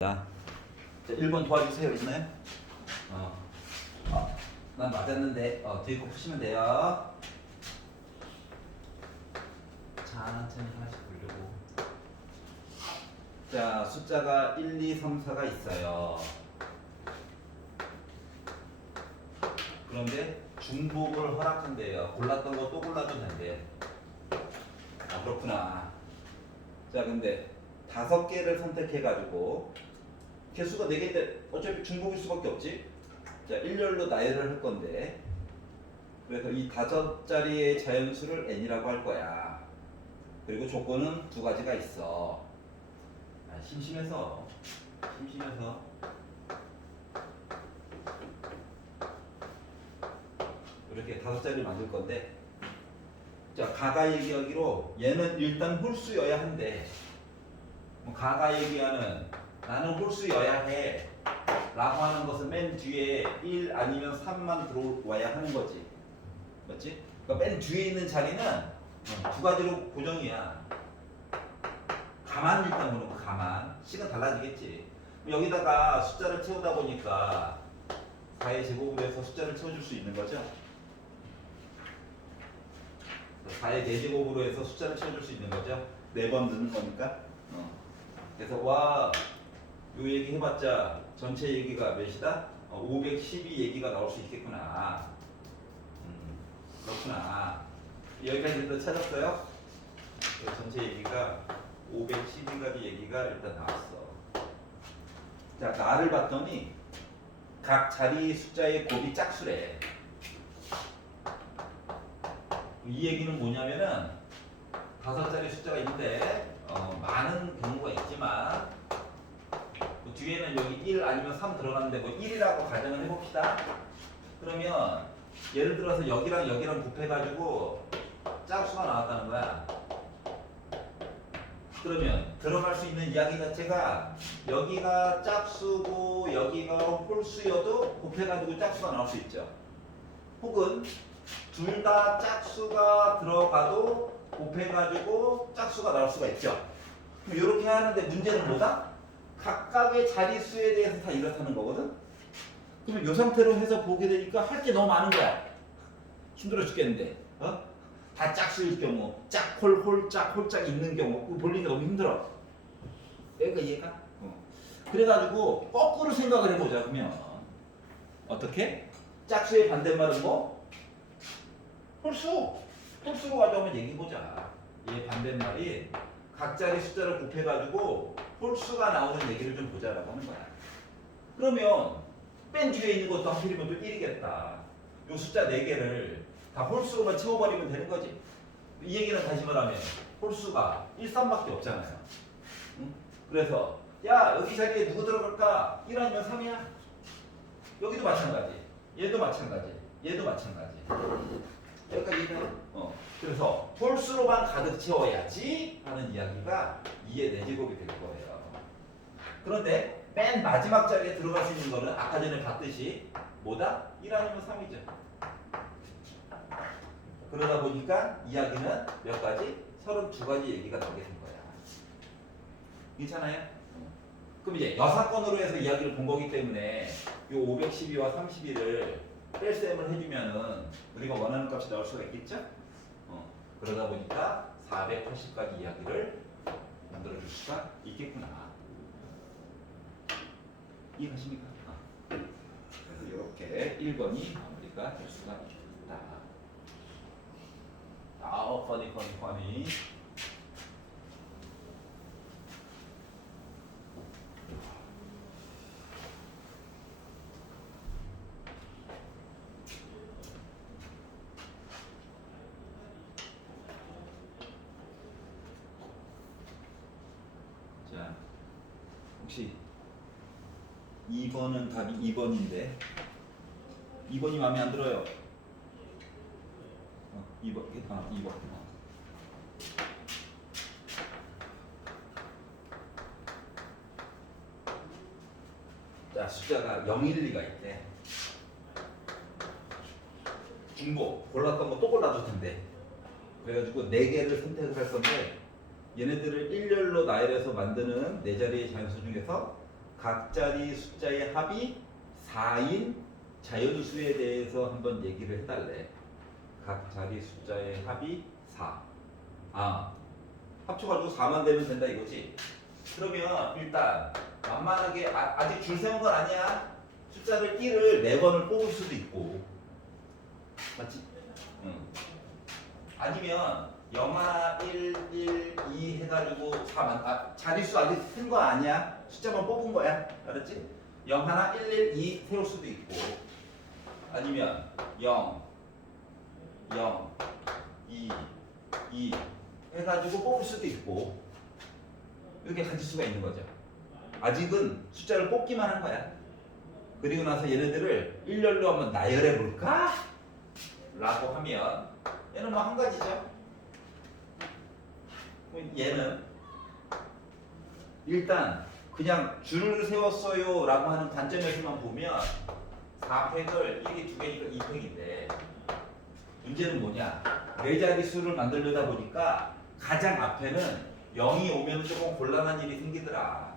자, 1번 도와주세요. 있나요? 어. 어, 난 맞았는데 어, 뒤에 거 푸시면 돼요. 천천히 하나씩 보려고. 자, 숫자가 1, 2, 3, 4가 있어요. 그런데 중복을 허락한대요. 골랐던 거 또 골라도 된대. 아, 그렇구나. 자, 근데 다섯 개를 선택해가지고 개수가 네 개인데 어차피 중복일 수밖에 없지. 자, 일렬로 나열을 할 건데 그래서 이 다섯 자리의 자연수를 n이라고 할 거야. 그리고 조건은 두 가지가 있어. 아, 심심해서 심심해서 이렇게 다섯 자리를 만들 건데 자 가가 얘기하기로 얘는 일단 홀수여야 한대. 뭐 가가 얘기하는 나는 홀수여야 해 라고 하는 것은 맨 뒤에 1 아니면 3만 들어와야 하는 거지. 맞지? 그러니까 맨 뒤에 있는 자리는 어, 두 가지로 고정이야. 가만 일단 보는 거 가만. 식은 달라지겠지. 여기다가 숫자를 채우다 보니까 4의 제곱을 해서 숫자를 채워줄 수 있는 거죠? 4의 4제곱으로 해서 숫자를 채워줄 수 있는 거죠? 4번 넣는 거니까. 어. 그래서 와, 요 얘기 해봤자 전체 얘기가 몇이다? 어, 512 얘기가 나올 수 있겠구나. 음, 그렇구나. 여기까지 일단 찾았어요? 그 전체 얘기가 512가지 얘기가 일단 나왔어. 자, 나를 봤더니 각 자리 숫자의 곱이 짝수래. 이 얘기는 뭐냐면은 다섯 자리 숫자가 있는데 어, 많은 경우가 있지만 그 뒤에는 여기 1 아니면 3 들어갔는데 뭐 1이라고 가정을 해봅시다. 그러면 예를 들어서 여기랑 여기랑 곱해가지고 짝수가 나왔다는 거야. 그러면 들어갈 수 있는 이야기 자체가 여기가 짝수고 여기가 홀수여도 곱해가지고 짝수가 나올 수 있죠. 혹은 둘 다 짝수가 들어가도 곱해가지고 짝수가 나올 수가 있죠. 이렇게 하는데 문제는 뭐다? 각각의 자릿수에 대해서 다 이렇다는 거거든. 그러면 이 상태로 해서 보게 되니까 할 게 너무 많은 거야. 힘들어 죽겠는데, 어? 다 짝수일 경우, 짝홀 홀짝 홀짝 있는 경우, 그거 볼리기가 너무 힘들어. 얘가 얘가. 어. 그래가지고 거꾸로 생각을 해보자. 그러면 어떻게? 짝수의 반대말은 뭐? 홀수. 홀수로 가져오면 얘기해보자. 얘 반대말이 각자리 숫자를 곱해가지고 홀수가 나오는 얘기를 좀 보자라고 하는 거야. 그러면 맨 뒤에 있는 것도 하필이면 또 1이겠다. 요 숫자 4개를 다 홀수로만 채워버리면 되는 거지. 이 얘기는 다시 말하면 홀수가 1, 3밖에 없잖아요. 응? 그래서 야 여기 자리에 누구 들어갈까? 1 아니면 3이야. 여기도 마찬가지. 얘도 마찬가지. 얘도 마찬가지. 여기까지 있네. 어. 그래서 홀수로만 가득 채워야지 하는 이야기가 2의 4제곱이 될 거예요. 그런데 맨 마지막 자리에 들어갈 수 있는 거는 아까 전에 봤듯이 뭐다? 1 아니면 3이죠. 그러다 보니까 이야기는 몇 가지? 32가지 얘기가 나오게 된 거야. 괜찮아요? 그럼 이제 여사건으로 해서 이야기를 본 거기 때문에 요 512와 31을 뺄셈을 해주면은 우리가 원하는 값이 나올 수가 있겠죠? 어, 그러다 보니까 480가지 이야기를 만들어 줄 수가 있겠구나. 이해가십니까? 어. 그래서 이렇게 1번이 마무리가 될 수가 있다. 아우, funny, funny. 자, 혹시 2번은 답이 2번인데 2번이 마음에 안 들어요. 어, 2번, 아, 2번. 어. 자, 숫자가 0, 1, 2가 있대. 중복 골랐던 거 또 골라도 된대. 그래가지고 네 개를 선택을 할 건데 얘네들을 일렬로 나열해서 만드는 네 자리의 자연수 중에서 각 자리 숫자의 합이 4인 자연수에 대해서 한번 얘기를 해달래. 각 자리 숫자의 합이 4. 아, 합쳐가지고 4만 되면 된다 이거지. 그러면 일단 만만하게 아, 아직 줄 세운 건 아니야. 숫자를 1을 4번을 뽑을 수도 있고. 맞지? 응. 아니면 0 하나 1, 1, 2 해가지고 4만 아, 자릿수 아직 쓴 거 아니야? 숫자만 뽑은 거야. 알았지? 0 하나 1, 1, 2 세울 수도 있고. 아니면 0 0 2 2 해가지고 뽑을 수도 있고. 이렇게 가질 수가 있는 거죠. 아직은 숫자를 뽑기만 한 거야. 그리고 나서 얘네들을 일렬로 한번 나열해 볼까? 라고 하면 얘는 뭐 한 가지죠 얘는 일단 그냥 줄을 세웠어요 라고 하는 관점에서만 보면 4팩을 1이 2개니까 2팩인데 문제는 뭐냐? 네 자릿수를 만들려다 보니까 가장 앞에는 0이 오면 조금 곤란한 일이 생기더라.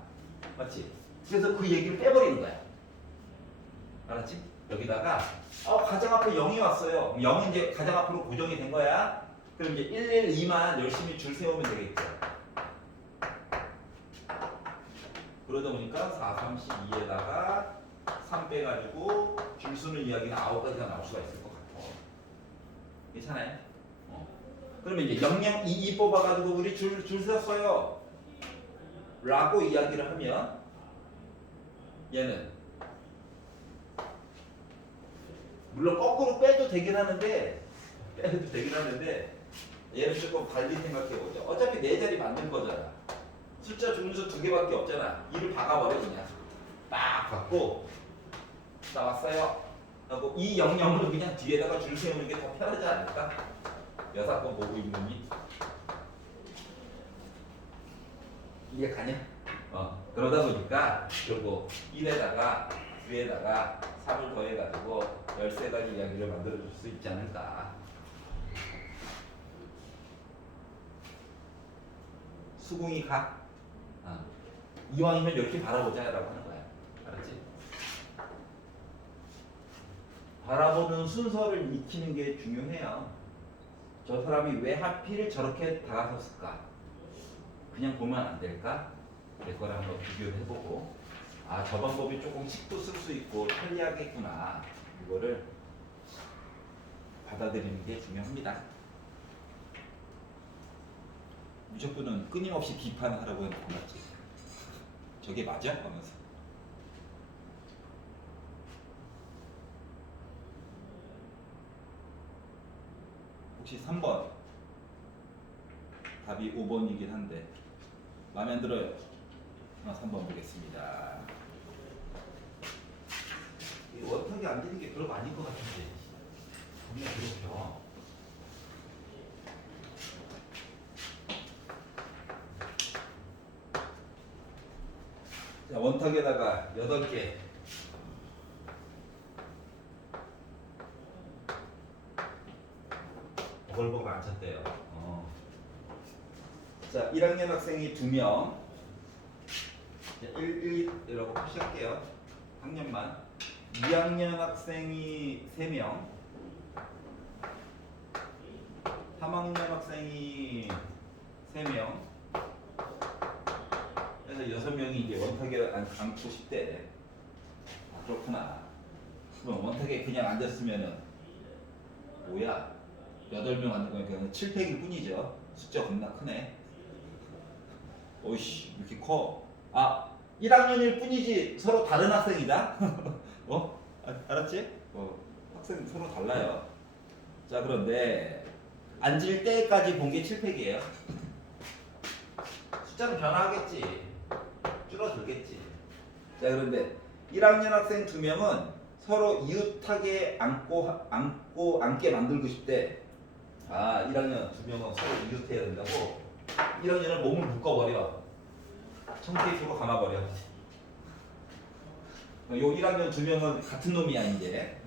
맞지? 그래서 그 얘기를 빼버리는 거야. 알았지? 여기다가 어, 가장 앞에 0이 왔어요. 0은 이제 가장 앞으로 고정이 된 거야 그럼 이제 112만 열심히 줄 세우면 되겠죠. 그러다 보니까 4, 3, 12에다가 3 빼가지고 줄 수는 이야기가 9가지가 나올 수가 있을 것 같아. 괜찮아요? 어. 그러면 이제 0, 0, 2, 2 뽑아가지고 우리 줄, 줄 세웠어요. 라고 이야기를 하면 얘는 물론 거꾸로 빼도 되긴 하는데 빼도 되긴 하는데 얘는 조금 달리 생각해보죠. 어차피 네 자리 만든 거잖아. 숫자 중수 두 개밖에 없잖아. 이를 박아버려 그냥. 딱 박고 나왔어요. 하고 이 영영으로 그냥 뒤에다가 줄 세우는 게 더 편하지 않을까? 여섯 번 보고 있느니 이해 가냐? 어 그러다 보니까 결국 1에다가 2에다가 3을 더해가지고 13가지 이야기를 만들어줄 수 있지 않을까? 수긍이 가. 어. 이왕이면 이렇게 바라보자라고 하는 거야. 알았지? 바라보는 순서를 익히는 게 중요해요. 저 사람이 왜 하필 저렇게 다가섰을까? 그냥 보면 안 될까? 될 거랑 한번 비교를 해보고 아 저 방법이 조금 식도 쓸 수 있고 편리하겠구나 이거를 받아들이는 게 중요합니다. 무조건은 끊임없이 비판하라고 해놓고 맞지? 저게 맞아? 하면서 혹시 3번 답이 5번이긴 한데 마음에 안 들어요? 아, 3번 보겠습니다 이 원탁이 안 되는 게 별거 아닌 것 같은데 그냥 그렇죠 자, 원탁에다가 8개. 버글버글 안 찼대요. 어. 자, 1학년 학생이 2명. 1, 1이라고 표시할게요. 학년만. 2학년 학생이 3명. 3학년 학생이 3명. 그래서 여섯 명이 이제 원탁에 앉- 앉고 싶대. 아, 그렇구나. 그럼 원탁에 그냥 앉았으면은 뭐야? 여덟 명 앉는 거니까 7팩일 뿐이죠. 숫자 겁나 크네. 오이씨, 이렇게 커. 아, 1학년일 뿐이지 서로 다른 학생이다. 어? 아, 알았지? 어, 학생 서로 달라요. 자, 그런데 앉을 때까지 본 게 7팩이에요. 숫자는 변화하겠지. 줄어들겠지. 자 그런데 1학년 학생 두 명은 서로 이웃하게 앉고 앉고 앉게 만들고 싶대. 아 1학년 두 명은 서로 이웃해야 된다고. 1학년은 몸을 묶어버려. 청케이스로 감아버려. 요 1학년 두 명은 같은 놈이야 이제.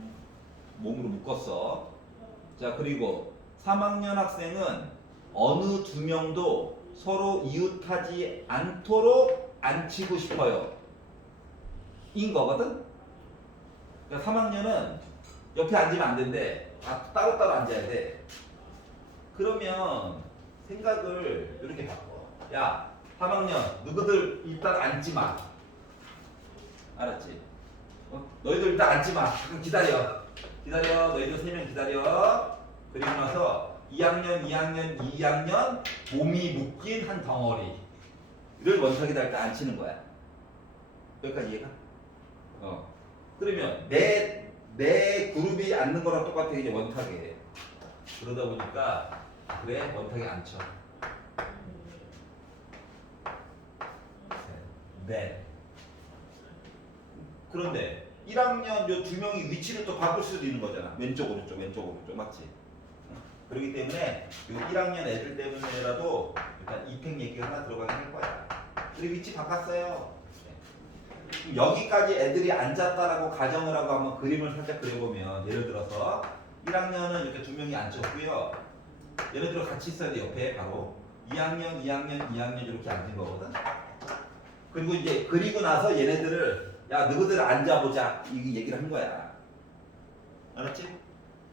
몸으로 묶었어. 자 그리고 3학년 학생은 어느 두 명도 서로 이웃하지 않도록 앉히고 싶어요. 인 거거든. 그러니까 3학년은 옆에 앉으면 안 된대. 다 따로따로 앉아야 돼. 그러면 생각을 이렇게 바꿔. 야, 3학년 누구들 일단 앉지 마. 알았지? 어? 너희들 일단 앉지 마. 잠깐 기다려. 기다려. 너희들 세명 기다려. 그리고 나서 2학년, 2학년, 2학년 몸이 묶인 한 덩어리 를 원석에다 일단 앉히는 거야. 여기까지 이해가? 어. 그러면 내, 내 그룹이 앉는 거랑 똑같아. 이제 원탁에. 그러다 보니까 그래 원탁에 앉혀. 네. 그런데 1학년 요 두 명이 위치를 또 바꿀 수도 있는 거잖아. 왼쪽 오른쪽 왼쪽 오른쪽 맞지? 응. 그렇기 때문에 요 1학년 애들 때문에라도 일단 이팩 얘기가 하나 들어가긴 할 거야. 그리고 위치 바꿨어요. 여기까지 애들이 앉았다라고 가정을 하고 한번 그림을 살짝 그려보면 예를 들어서 1학년은 이렇게 두 명이 앉혔고요. 얘네들 같이 있어야 돼 옆에 바로 2학년, 2학년, 2학년 이렇게 앉은 거거든. 그리고 이제 그리고 나서 얘네들을 야 너희들 앉아보자 이 얘기를 한 거야. 알았지?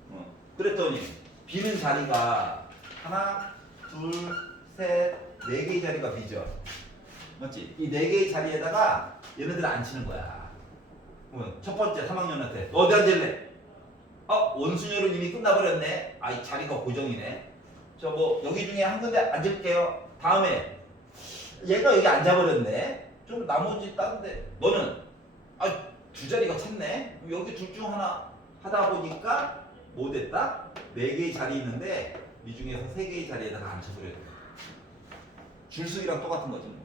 어. 그랬더니 비는 자리가 하나, 둘, 셋, 네 개의 자리가 비죠. 맞지? 이 네 개의 자리에다가 얘네들 앉히는 거야. 그러면 첫 번째 3학년한테 너 어디 앉을래? 어 원순열은 이미 끝나버렸네. 아 이 자리가 고정이네. 저 뭐 여기 중에 한 군데 앉을게요. 다음에 얘가 여기 앉아버렸네. 좀 나머지 다른데 너는 아 두 자리가 찼네. 여기 둘 중 하나 하다 보니까 뭐 됐다? 네 개의 자리 있는데 이 중에서 세 개의 자리에다가 앉혀버려야 돼. 줄수기랑 똑같은 거지 뭐.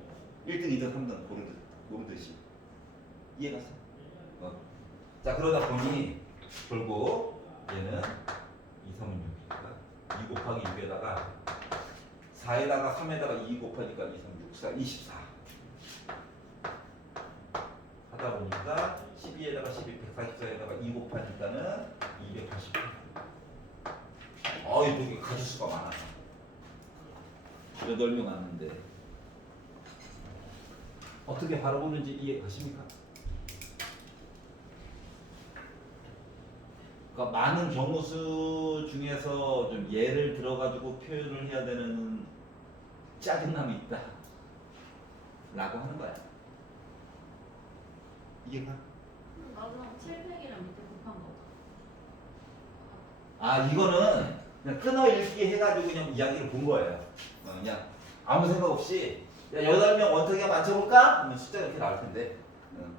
1등, 2등, 3등 고르듯 고르듯이 이해갔어? 어. 자 그러다 보니 결국 얘는 2, 3은 6이니까 2 곱하기 6에다가 4에다가 3에다가 2 곱하니까 2, 3, 6, 4, 24 하다 보니까 12에다가 12, 144에다가 2 곱하니까는 280 어이 여기 가지수가 많아 8명 왔는데 어떻게 바라보는지 이해 가십니까? 그러니까 많은 경우 수 중에서 좀 예를 들어가지고 표현을 해야 되는 짜증남이 있다. 라고 하는 거야. 이해가? 나도 700이랑 밑에 곱한 거. 아 이거는 그냥 끊어 읽기 해가지고 그냥 이야기를 본 거예요. 어, 그냥 아무 생각 없이 야 여덟 명 한번 맞춰볼까? 하면 숫자가 이렇게 나올 텐데. 어.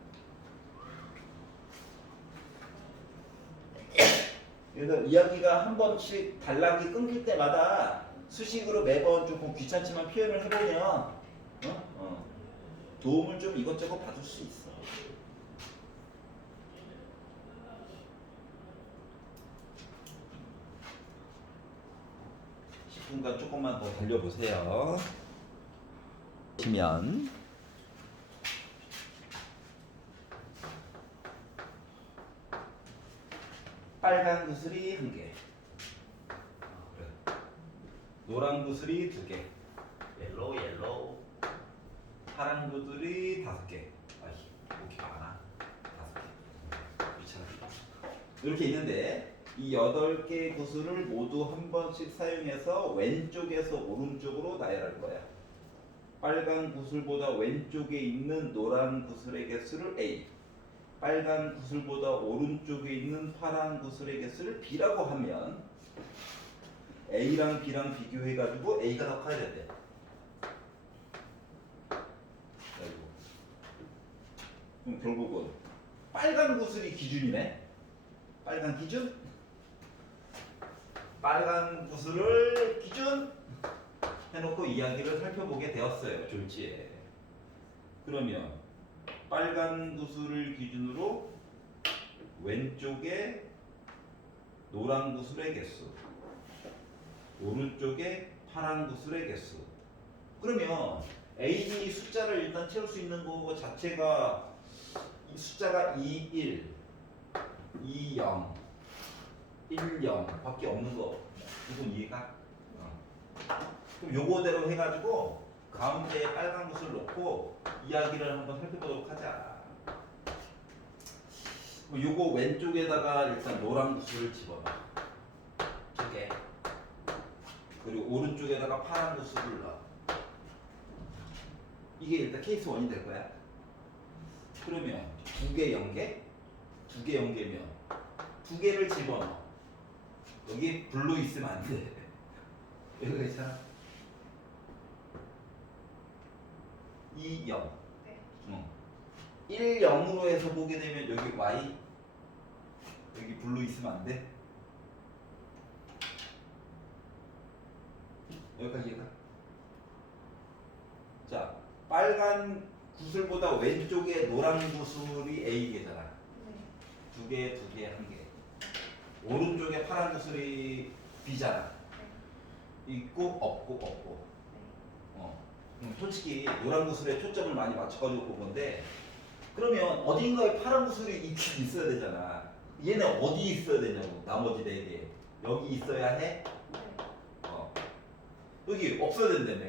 그래서 이야기가 한 번씩 단락이 끊길 때마다 수식으로 매번 조금 귀찮지만 표현을 해보면 어? 어. 도움을 좀 이것저것 받을 수 있어. 분간 조금만 더 달려보세요. 보시면 빨간 구슬이 한 개. 노란 구슬이 두 개, 옐로우 옐로우, 파란 구슬이 다섯 개. 아이, 이렇게 많아. 다섯 개. 귀찮아. 이렇게 있는데 이 여덟 개의 구슬을 모두 한 번씩 사용해서 왼쪽에서 오른쪽으로 나열할 거야. 빨간 구슬보다 왼쪽에 있는 노란 구슬의 개수를 A, 빨간 구슬보다 오른쪽에 있는 파란 구슬의 개수를 B라고 하면 A랑 B랑 비교해가지고 A가 더 커야. 아이고. 그럼 결국은 빨간 구슬이 기준이네. 빨간 기준? 빨간 구슬을 기준 해놓고 이야기를 살펴보게 되었어요 졸지에. 그러면 빨간 구슬을 기준으로 왼쪽에 노란 구슬의 개수 오른쪽에 파란 구슬의 개수. 그러면 A, B 숫자를 일단 채울 수 있는 거 자체가 이 숫자가 2, 1 2, 0 1, 0 밖에 없는 거 이건 이해가? 어. 그럼 요거대로 해가지고 가운데에 빨간 것을 놓고 이야기를 한번 살펴보도록 하자 요거 왼쪽에다가 일단 노란 구슬을 집어넣어. 두 개. 그리고 오른쪽에다가 파란 구슬을 넣어. 이게 일단 케이스 1이 될 거야. 그러면 두 개 연계, 두 개 연계면 두 개를 집어넣어. 여기 블루 있으면 안 돼. 여기가 있잖아. 2, 0. 네. 응. 1, 0으로 해서 보게 되면 여기 Y 여기 블루 있으면 안 돼? 여기까지 이해가? 자, 빨간 구슬보다 왼쪽에 노란 구슬이 A개잖아. 네. 두 개, 두 개, 한 개. 오른쪽에 파란 구슬이 B잖아. 있고 없고 없고. 어. 음, 솔직히 노란 구슬에 초점을 많이 맞춰가지고 본 건데 그러면 어딘가에 파란 구슬이 있긴 있어야 되잖아. 얘는 어디 있어야 되냐고 나머지 네 개. 여기 있어야 해? 네. 어. 여기 없어야 된다며.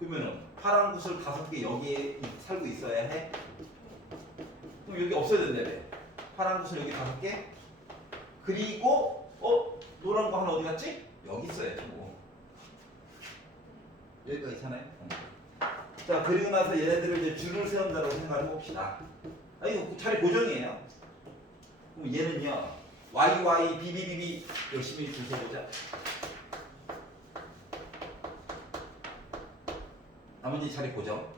그러면은 파란 구슬 다섯 개 여기에 이- 살고 있어야 해? 그럼 여기 없어야 된다며. 파란 구슬 여기 다섯 개. 그리고 어 노란 거 하나 어디 갔지? 여기 있어야지 뭐. 여기까지 괜찮아요? 응. 자 그리고 나서 얘네들을 이제 줄을 세운다고 생각해 봅시다. 아 이거 차례 고정이에요. 그럼 얘는요 y y b b b b 열심히 줄 세보자. 나머지 차례 고정.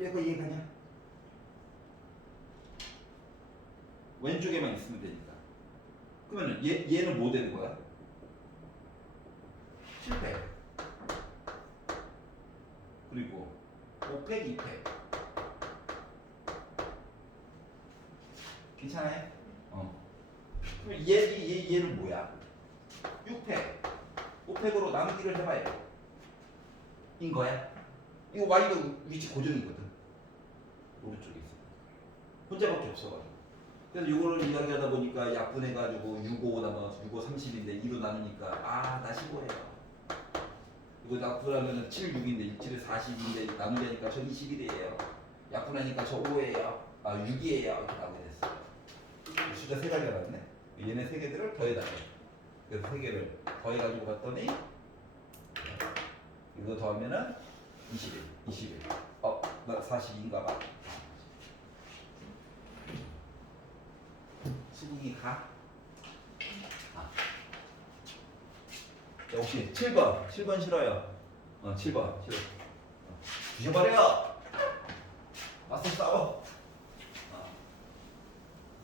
얘가 이해가냐? 왼쪽에만 있으면 되니까. 그러면 얘 얘는 뭐 되는 거야? 실패. 그리고 5팩, 2팩. 괜찮아요? 어. 그럼 얘, 얘, 얘는 뭐야? 6팩. 5팩으로 남기를 해봐요. 인 거야? 이거 Y도 위치 고정이거든. 오른쪽에 있어. 혼자밖에 없어가지고. 그래서 이거를 이야기하다 보니까 약분해가지고 6, 5 남아서 6, 5, 30인데 2로 나누니까 아, 나 15예요. 이거 약분하면 7, 6인데 7에 40인데 나누자니까 저 21이에요. 약분하니까 저 5예요. 아, 6이에요. 이렇게 나오게 됐어요. 숫자 세 가지가 나왔네. 얘네 세 개들을 더해다가 그래서 세 개를 더해가지고 봤더니 이거 더하면은 21, 21. 어, 나 42인가 봐. 수긍이 가? 아. 역시 7번. 7번 싫어요. 어, 7번. 싫어. 어. 주셔버려! 맞서 싸워. 어.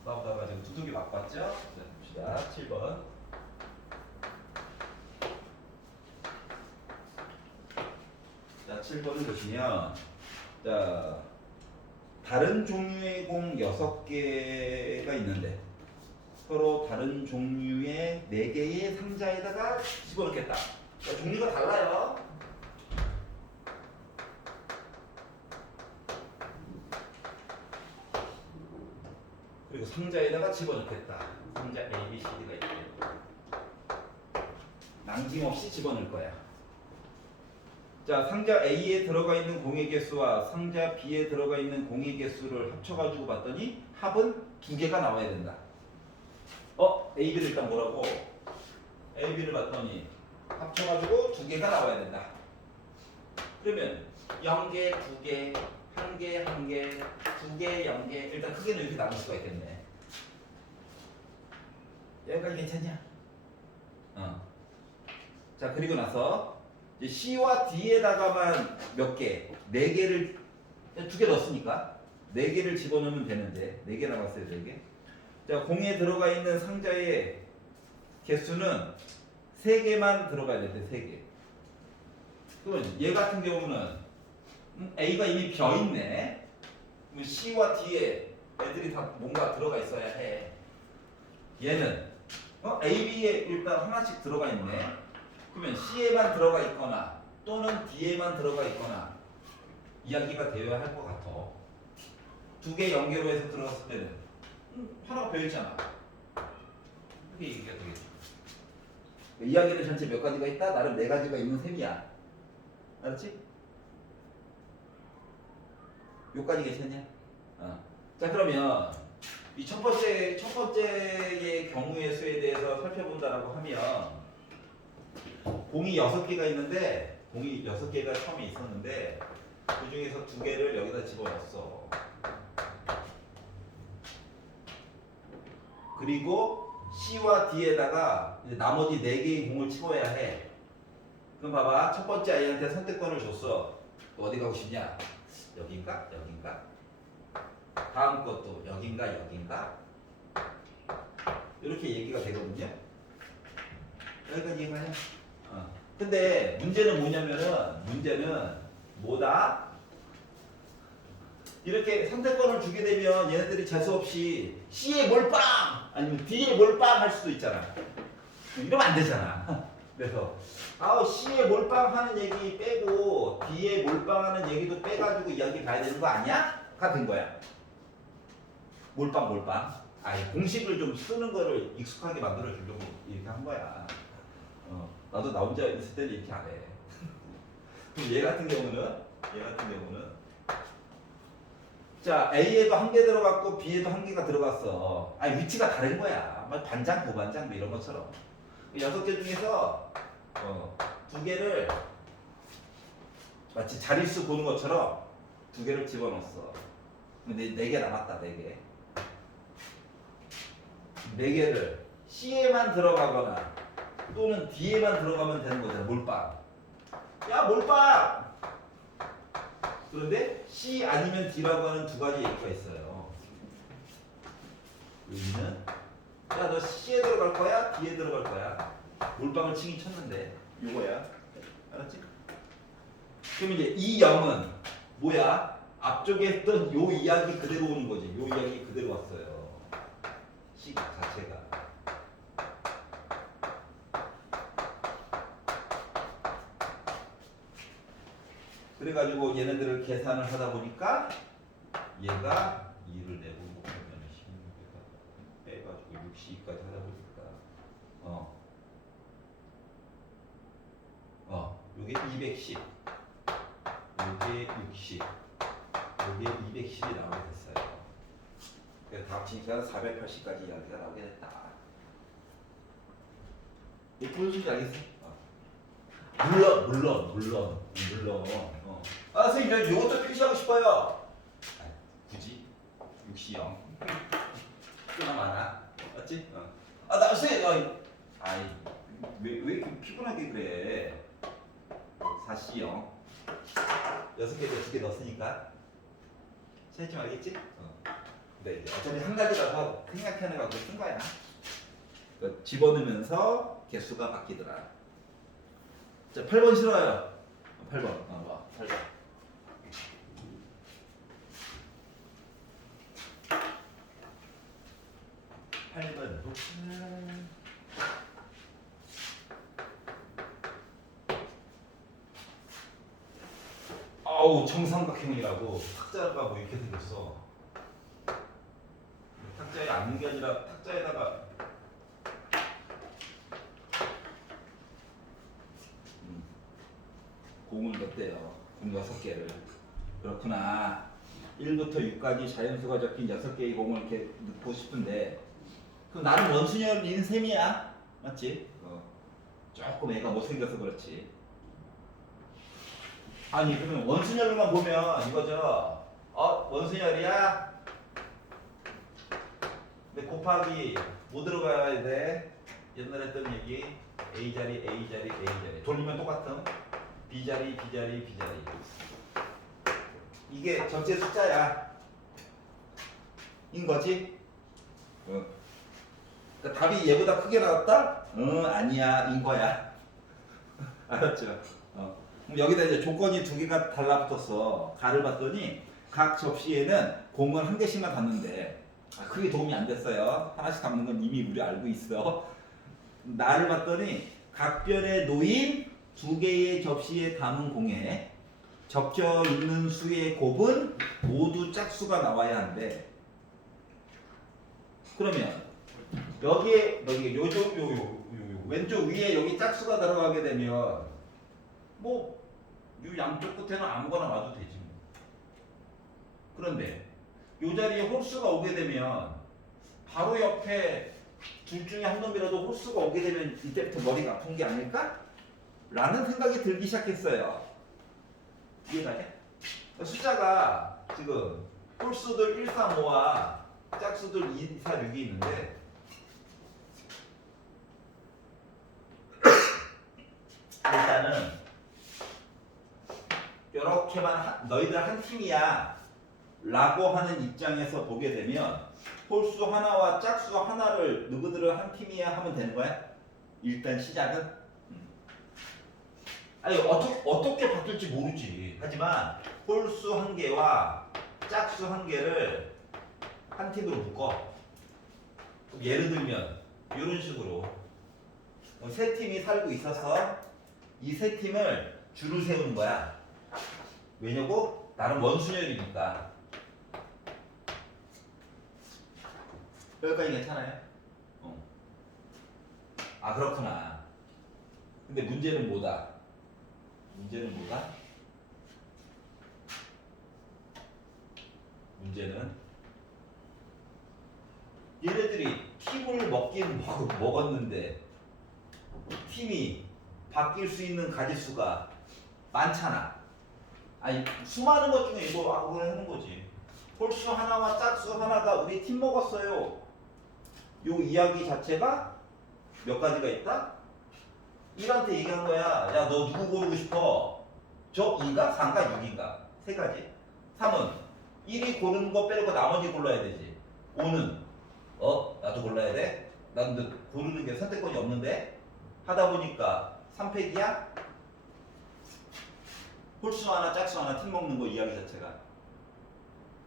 싸우다가 지금 두둑이 맞봤죠? 자, 봅시다. 7번. 자, 7번을 보시면 자, 다른 종류의 공 6개가 있는데 서로 다른 종류의 4개의 상자에다가 집어넣겠다. 그러니까 종류가 달라요. 그리고 상자에다가 집어넣겠다. 상자 A, B, C, D가 있게. 낭김없이 집어넣을 거야. 자, 상자 A에 들어가 있는 공의 개수와 상자 B에 들어가 있는 공의 개수를 합쳐가지고 봤더니 합은 두 개가 나와야 된다. 어, A, B를 일단 뭐라고? A, B를 봤더니 합쳐가지고 두 개가 나와야 된다. 그러면 0개, 2개, 1개, 1개, 2개, 0개 일단 크게는 이렇게 나눌 수가 있겠네. 여기까지 괜찮냐? 어. 자, 그리고 나서 이제 C와 D에다가만 몇 개, 네 개를 두 개 넣었으니까 네 개를 집어넣으면 되는데 네 개 남았어요, 네 개. 자, 공에 들어가 있는 상자의 개수는 세 개만 들어가야 돼, 세 개. 그러면 얘 같은 경우는 음, A가 이미 벼 있네. C와 D에 애들이 다 뭔가 들어가 있어야 해. 얘는 어? A, B에 일단 하나씩 들어가 있네. 그러면 C에만 들어가 있거나 또는 D에만 들어가 있거나 이야기가 되어야 할 것 같아. 두 개 연계로 해서 들어갔을 때는 음, 하나가 배어있잖아. 이게 얘기가 되겠죠. 이야기는 전체 몇 가지가 있다? 나름 네 가지가 있는 셈이야. 알았지? 요까지 괜찮냐? 어. 자 그러면 이 첫 번째 첫 번째의 경우의 수에 대해서 살펴본다라고 하면 공이 여섯 개가 있는데 공이 여섯 개가 처음에 있었는데 그 중에서 두 개를 여기다 집어넣었어. 그리고 C와 D에다가 나머지 네 개의 공을 집어야 해. 그럼 봐봐 첫 번째 아이한테 선택권을 줬어. 너 어디 가고 싶냐? 여긴가? 여긴가? 다음 것도 여긴가? 여긴가? 이렇게 얘기가 되거든요. 여기까지 이해가냐? 어. 근데 문제는 뭐냐면은 문제는 뭐다? 이렇게 선택권을 주게 되면 얘네들이 재수 없이 C에 몰빵 아니면 D에 몰빵 할 수도 있잖아. 이러면 안 되잖아. 그래서 아우 C에 몰빵하는 얘기 빼고 D에 몰빵하는 얘기도 빼가지고 이야기 가야 되는 거 아니야? 가 된 거야. 몰빵 몰빵. 아니 공식을 좀 쓰는 거를 익숙하게 만들어 주려고 이렇게 한 거야. 어, 나도 나 혼자 있을 때는 이렇게 안 해. 얘 같은 경우는 얘 같은 경우는 자 A에도 한 개 들어갔고 B에도 한 개가 들어갔어. 아니 위치가 다른 거야. 막 반장 고반장 뭐 이런 것처럼 여섯 개 중에서 어, 두 개를 마치 자릿수 보는 것처럼 두 개를 집어넣었어. 근데 네 개 남았다 네 개. 네 개를 C에만 들어가거나 또는 D에만 들어가면 되는 거잖아 몰빵. 야 몰빵. 그런데 C 아니면 D라고 하는 두 가지 얘기가 있어요. 여기는 야 너 C에 들어갈 거야? D에 들어갈 거야? 몰빵을 치긴 쳤는데 요거야. 알았지? 그럼 이제 이 0은 뭐야? 앞쪽에 했던 요 이야기 그대로 오는 거지. 요 이야기 그대로 왔어요. C 자체가. 그래가지고 얘네들을 계산을 하다 보니까 얘가 2를 내고 그러면 16에다 빼가지고 62까지 하다 보니까 어. 어, 요게 210, 요게 60, 요게 210이 나오게 됐어요. 그래서 다 합치니까 480까지 이야기가 나오게 됐다. 이 무슨 소리 알겠어? 어. 물론, 물론, 물론, 물론. 어. 아, 선생님, 저 이것도 표시하고 싶어요. 아, 굳이? 60형. 꽤나 많아. 맞지? 어. 아, 나, 선생님, 어, 아이, 왜, 왜 이렇게 피곤하게 그래? 4C형. 여섯 개, 여섯 개 넣었으니까. 세지 말겠지? 어. 근데 이제 어차피 한 가지라서 생각해내가지고 쓴 거야. 그 집어넣으면서 개수가 바뀌더라. 자, 8번 싫어요. 8번. 어, 봐. 8번. 팔번 아우 정삼각형이라고 탁자가 뭐 이렇게 생겼어. 탁자에 앉는 게 아니라 탁자에다가 음, 공을 넣었대요. 공 여섯 개를. 그렇구나. 1부터 6까지 자연수가 적힌 여섯 개의 공을 이렇게 넣고 싶은데 그럼 나는 원순열인 셈이야. 맞지? 어. 조금 애가 못생겨서 그렇지. 아니 그러면 원순열만 보면 이거죠. 어 원순열이야. 근데 곱하기 뭐 들어가야 돼? 옛날에 했던 얘기 A 자리 A 자리 A 자리 돌리면 똑같은 B 자리 B 자리 B 자리 이게 전체 숫자야. 인 거지? 응. 그러니까 답이 얘보다 크게 나왔다? 응 아니야 인 거야. 알았죠? 어. 그럼 여기다 이제 조건이 두 개가 달라붙었어. 가를 봤더니 각 접시에는 공을 한 개씩만 담는데 아, 그게 도움이 안 됐어요. 하나씩 담는 건 이미 우리 알고 있어. 나를 봤더니 각별에 놓인 두 개의 접시에 담은 공에 적혀 있는 수의 곱은 모두 짝수가 나와야 한대. 그러면 여기에 여기 요쪽 요, 요, 요, 요 왼쪽 위에 여기 짝수가 들어가게 되면 뭐이 양쪽 끝에는 아무거나 와도 되지 뭐. 그런데 요 자리에 홀수가 오게 되면 바로 옆에 둘 중에 한 놈이라도 홀수가 오게 되면 이때부터 머리가 아픈 게 아닐까? 라는 생각이 들기 시작했어요. 이해가냐? 숫자가 지금 홀수들 1, 3, 5와 짝수들 2, 4, 6이 있는데 일단은 이렇게만 한- 너희들 한 팀이야 라고 하는 입장에서 보게 되면 홀수 하나와 짝수 하나를 누구들은 한 팀이야 하면 되는 거야? 일단 시작은 음. 아니 어떻게 어떻게 바뀔지 모르지 하지만 홀수 한 개와 짝수 한 개를 한 팀으로 묶어 예를 들면 이런 식으로 어, 세 팀이 살고 있어서 이 세 팀을 줄을 세우는 거야. 왜냐고? 나는 원순열이니까. 여기까지 괜찮아요? 어. 아 그렇구나. 근데 문제는 뭐다? 문제는 뭐다? 문제는 얘네들이 팀을 먹긴 먹, 먹었는데 팀이 바뀔 수 있는 가짓수가 많잖아. 아니 수많은 것 중에 이거 하고 하는 거지. 홀수 하나와 짝수 하나가 우리 팀 먹었어요. 요 이야기 자체가 몇 가지가 있다? 1한테 얘기한 거야. 야 너 누구 고르고 싶어? 저 2가 3가 6인가? 세 가지. 3은 1이 고르는 거 빼고 나머지 골라야 되지. 5는 어 나도 골라야 돼. 난 근데 고르는 게 선택권이 없는데 하다 보니까 3팩이야? 홀수 하나 짝수 하나 팀 먹는 거 이야기 자체가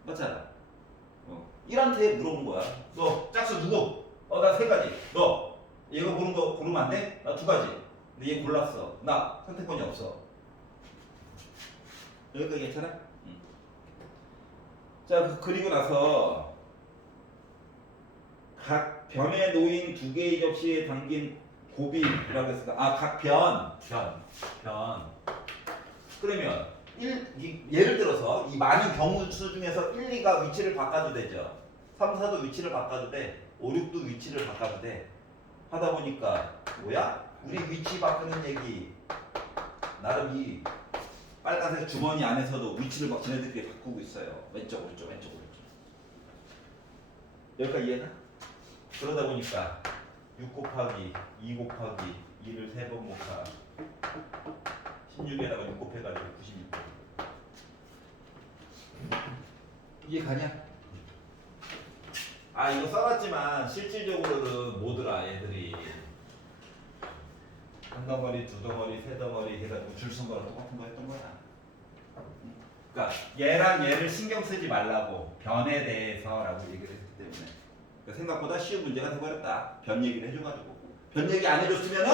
맞잖아 어. 1한테 물어본 거야 너 짝수 누구? 어 나 세 가지 너 얘가 고른 거 고르면 안 돼? 나 두 가지 근데 얘 골랐어 나 선택권이 없어 여기까지 괜찮아? 응. 자 그- 그리고 나서 각 변에 놓인 두 개의 접시에 담긴 고비라고 했습니다. 아, 각 변, 변, 변. 그러면 1, 이, 예를 들어서 이 많은 경우 수 중에서 1, 2가 위치를 바꿔도 되죠. 3, 4도 위치를 바꿔도 돼. 5, 6도 위치를 바꿔도 돼. 하다 보니까 뭐야? 우리 위치 바꾸는 얘기 나름 이 빨간색 주머니 안에서도 위치를 막 지네들끼리 바꾸고 있어요. 왼쪽, 오른쪽, 왼쪽, 오른쪽. 여기까지 이해나? 그러다 보니까 6 곱하기 2 곱하기 2를 세번 곱하 16에다가 6 곱해가지고 96 이해 가냐? 아 이거 써놨지만 실질적으로는 뭐더라 얘들이? 한 덩어리 두 덩어리 세 덩어리 해가지고 줄쓴 거랑 똑같은 거 했던 거야. 그러니까 얘랑 얘를 신경 쓰지 말라고 변에 대해서라고 얘기를 때문에 그러니까 생각보다 쉬운 문제가 돼버렸다. 변 얘기를 해줘가지고 변 얘기 안 해줬으면은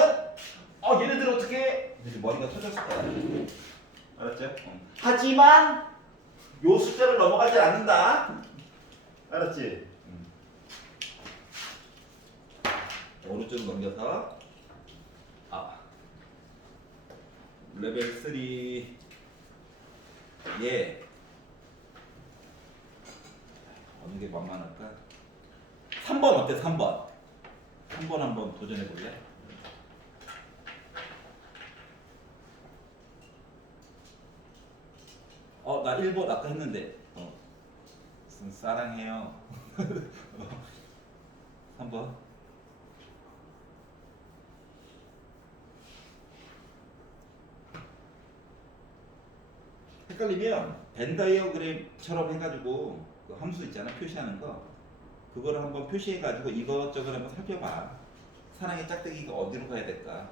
어 얘네들 어떻게 머리가 터졌을 거야. 알았죠? 어. 하지만 요 숫자를 넘어가지 않는다. 알았지? 음. 오른쪽 넘겨서 아 레벨 3 예. 어느 게 만만할까? 3번 어때? 3번. 3번 한번 도전해 볼래? 어, 나 1번 아까 했는데. 어. 무슨 사랑해요. 어. 3번. 헷갈리면 벤 다이어그램처럼 해가지고 그 함수 있잖아 표시하는 거 그거를 한번 표시해가지고 이것저것 한번 살펴봐. 사랑의 짝대기가 어디로 가야 될까